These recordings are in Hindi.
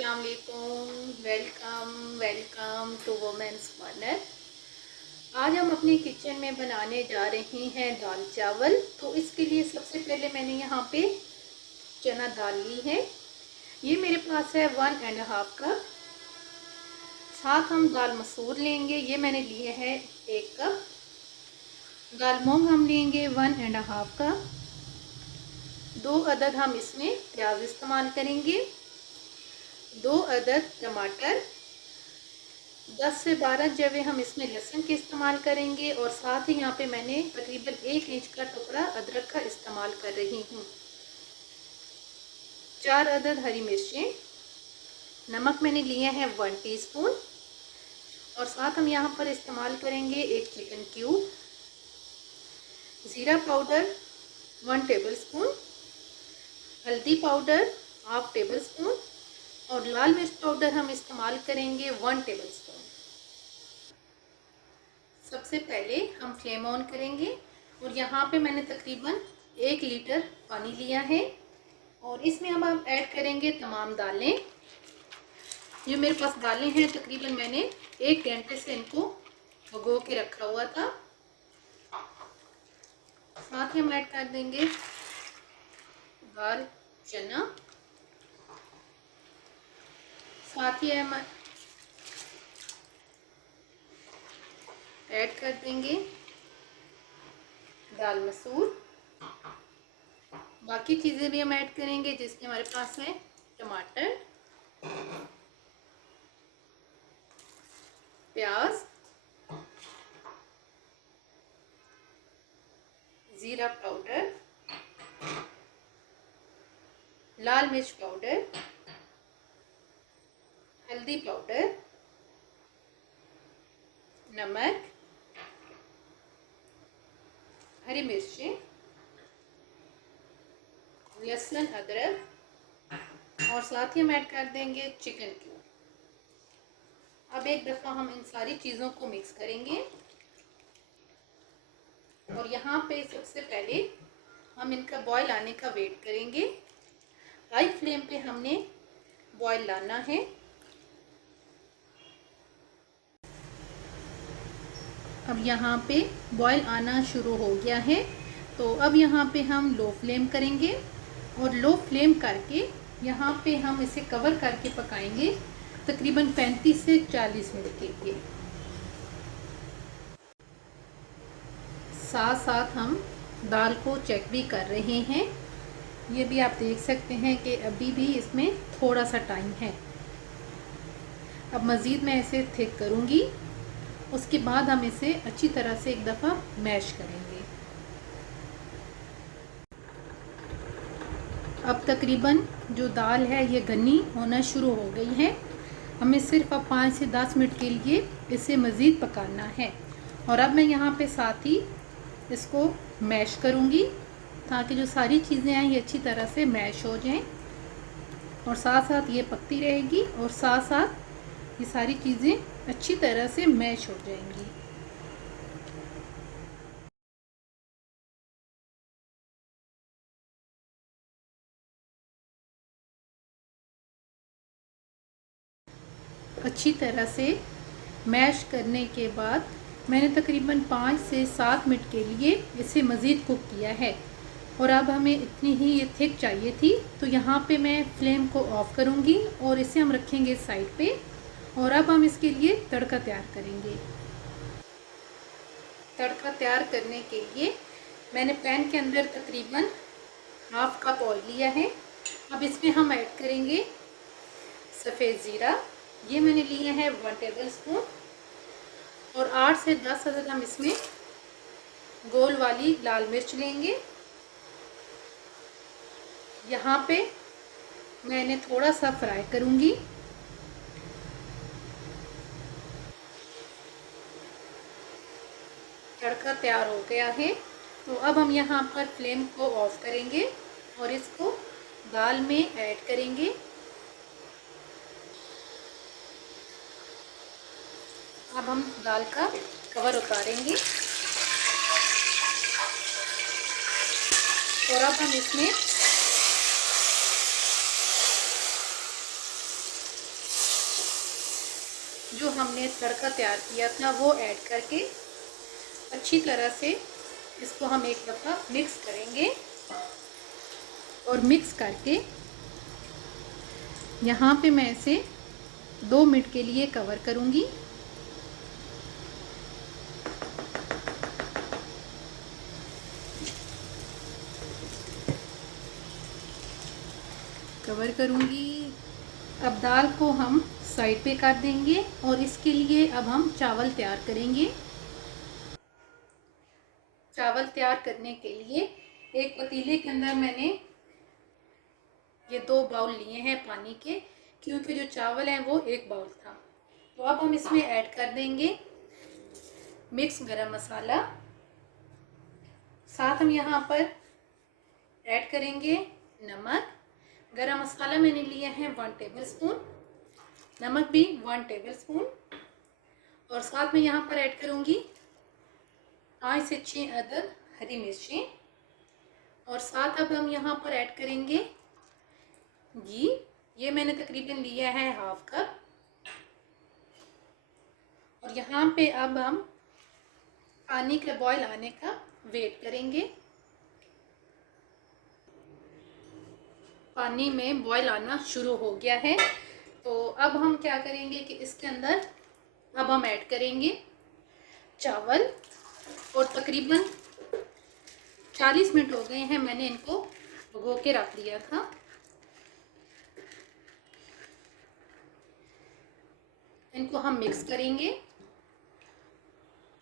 अस्सलाम वालेकुम। Welcome welcome to women's corner. आज हम अपने किचन में बनाने जा रहे हैं दाल चावल। तो इसके लिए सबसे पहले मैंने यहाँ पे चना दाल ली है। ये मेरे पास है 1.5 कप। साथ हम दाल मसूर लेंगे, ये मैंने लिए है 1 कप। दाल मूंग हम लेंगे 1.5 कप। 2 अदद हम इसमें प्याज इस्तेमाल करेंगे। 2 अदद टमाटर, 10 से 12 जवे हम इसमें लहसुन के इस्तेमाल करेंगे। और साथ ही यहाँ पे मैंने तकरीबन 1 इंच का टुकड़ा अदरक का इस्तेमाल कर रही हूँ। 4 अदद हरी मिर्चें। नमक मैंने लिया है 1 टीस्पून। और साथ हम यहाँ पर इस्तेमाल करेंगे 1 चिकन क्यूब। ज़ीरा पाउडर 1 टेबल स्पून। हल्दी पाउडर 1/2 टेबल स्पून। और लाल मिर्च पाउडर हम इस्तेमाल करेंगे 1 टेबल स्पून। सबसे पहले हम फ्लेम ऑन करेंगे और यहाँ पे मैंने तकरीबन 1 लीटर पानी लिया है। और इसमें हम ऐड करेंगे तमाम दालें। ये मेरे पास दालें हैं, तकरीबन मैंने 1 घंटे से इनको भिगो के रखा हुआ था। साथ ही हम ऐड कर देंगे दाल चना। साथ ही हम ऐड कर देंगे दाल मसूर। बाकी चीज़ें भी हम ऐड करेंगे, जिसके हमारे पास है टमाटर, प्याज, ज़ीरा पाउडर, लाल मिर्च पाउडर, हल्दी पाउडर, नमक, हरी मिर्चें, लहसुन अदरक। और साथ ही हम ऐड कर देंगे चिकन क्यूब। अब एक दफ़ा हम इन सारी चीज़ों को मिक्स करेंगे। और यहाँ पे सबसे पहले हम इनका बॉयल आने का वेट करेंगे। हाई फ्लेम पे हमने बॉयल लाना है। अब यहाँ पे बॉयल आना शुरू हो गया है। तो अब यहाँ पे हम लो फ्लेम करेंगे और लो फ्लेम करके यहाँ पे हम इसे कवर करके पकाएंगे तकरीबन 35 से 40 मिनट के लिए। साथ साथ हम दाल को चेक भी कर रहे हैं। ये भी आप देख सकते हैं कि अभी भी इसमें थोड़ा सा टाइम है। अब मज़ीद मैं इसे थिक करूँगी, उसके बाद हम इसे अच्छी तरह से एक दफ़ा मैश करेंगे। अब तकरीबन जो दाल है ये घनी होना शुरू हो गई है। हमें सिर्फ अब 5 से 10 मिनट के लिए इसे मज़ीद पकाना है। और अब मैं यहाँ पे साथ ही इसको मैश करूँगी ताकि जो सारी चीज़ें हैं ये अच्छी तरह से मैश हो जाएं। और साथ साथ ये पकती रहेगी और साथ साथ ये सारी चीज़ें अच्छी तरह से मैश हो जाएंगी। अच्छी तरह से मैश करने के बाद मैंने तकरीबन 5 से 7 मिनट के लिए इसे मज़ीद कुक किया है। और अब हमें इतनी ही ये थिक चाहिए थी, तो यहाँ पे मैं फ्लेम को ऑफ़ करूँगी और इसे हम रखेंगे साइड पे। और अब हम इसके लिए तड़का तैयार करेंगे। तड़का तैयार करने के लिए मैंने पैन के अंदर तकरीबन 1/2 कप ऑयल लिया है। अब इसमें हम ऐड करेंगे सफ़ेद ज़ीरा, ये मैंने लिए हैं 1 टेबल स्पून। और 8 से 10 अदद हम इसमें गोल वाली लाल मिर्च लेंगे। यहाँ पे मैंने थोड़ा सा फ्राई करूँगी। तड़का तैयार हो गया है, तो अब हम यहाँ पर फ्लेम को ऑफ करेंगे और इसको दाल में ऐड करेंगे। अब हम दाल का कवर उतारेंगे और अब हम इसमें जो हमने तड़का तैयार किया था वो ऐड करके अच्छी तरह से इसको हम एक दफ़ा मिक्स करेंगे। और मिक्स करके यहाँ पे मैं इसे 2 मिनट के लिए कवर करूँगी। कवर करूँगी। अब दाल को हम साइड पे कर देंगे और इसके लिए अब हम चावल तैयार करेंगे। चावल तैयार करने के लिए एक पतीले के अंदर मैंने ये 2 बाउल लिए हैं पानी के, क्योंकि जो चावल हैं वो 1 बाउल था। तो अब हम इसमें ऐड कर देंगे मिक्स गरम मसाला। साथ हम यहाँ पर ऐड करेंगे नमक। गरम मसाला मैंने लिया है 1 टेबलस्पून, नमक भी 1 टेबलस्पून। और साथ में यहाँ पर ऐड करूँगी 5 से 6 अदद हरी मिर्चें। और साथ अब हम यहाँ पर ऐड करेंगे घी। ये मैंने तकरीबन लिया है 1/2 कप। और यहाँ पे अब हम पानी के बॉयल आने का वेट करेंगे। पानी में बॉयल आना शुरू हो गया है। तो अब हम क्या करेंगे कि इसके अंदर अब हम ऐड करेंगे चावल। और तकरीबन 40 मिनट हो गए हैं, मैंने इनको भिगो के रख दिया था। इनको हम मिक्स करेंगे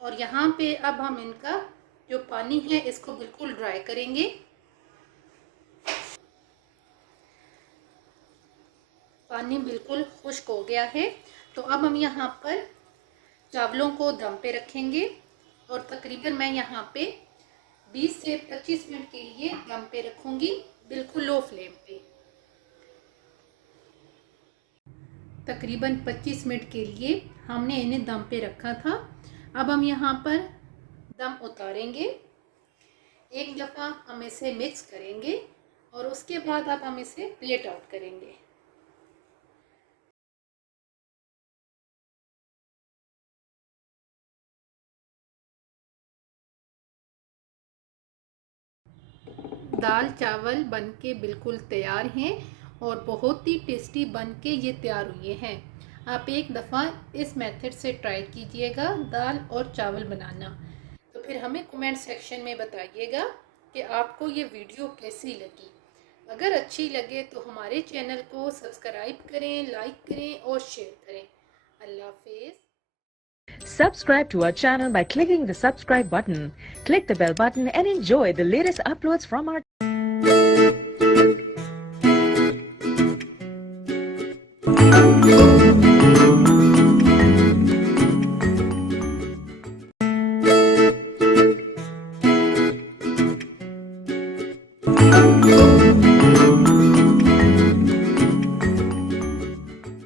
और यहाँ पे अब हम इनका जो पानी है इसको बिल्कुल ड्राई करेंगे। पानी बिल्कुल खुश्क हो गया है। तो अब हम यहाँ पर चावलों को दम पे रखेंगे और तकरीबन मैं यहाँ पे 20 से 25 मिनट के लिए दम पे रखूँगी, बिल्कुल लो फ्लेम पे। तकरीबन 25 मिनट के लिए हमने इन्हें दम पे रखा था। अब हम यहाँ पर दम उतारेंगे। एक दफ़ा हम इसे मिक्स करेंगे और उसके बाद अब हम इसे प्लेट आउट करेंगे। दाल चावल बनके बिल्कुल तैयार हैं और बहुत ही टेस्टी बनके ये तैयार हुए हैं। आप एक दफ़ा इस मेथड से ट्राई कीजिएगा दाल और चावल बनाना। तो फिर हमें कमेंट सेक्शन में बताइएगा कि आपको ये वीडियो कैसी लगी। अगर अच्छी लगे तो हमारे चैनल को सब्सक्राइब करें, लाइक करें और शेयर करें। अल्लाह हाफिज़। Subscribe to our channel by clicking the subscribe button. Click the bell button and enjoy the latest uploads from our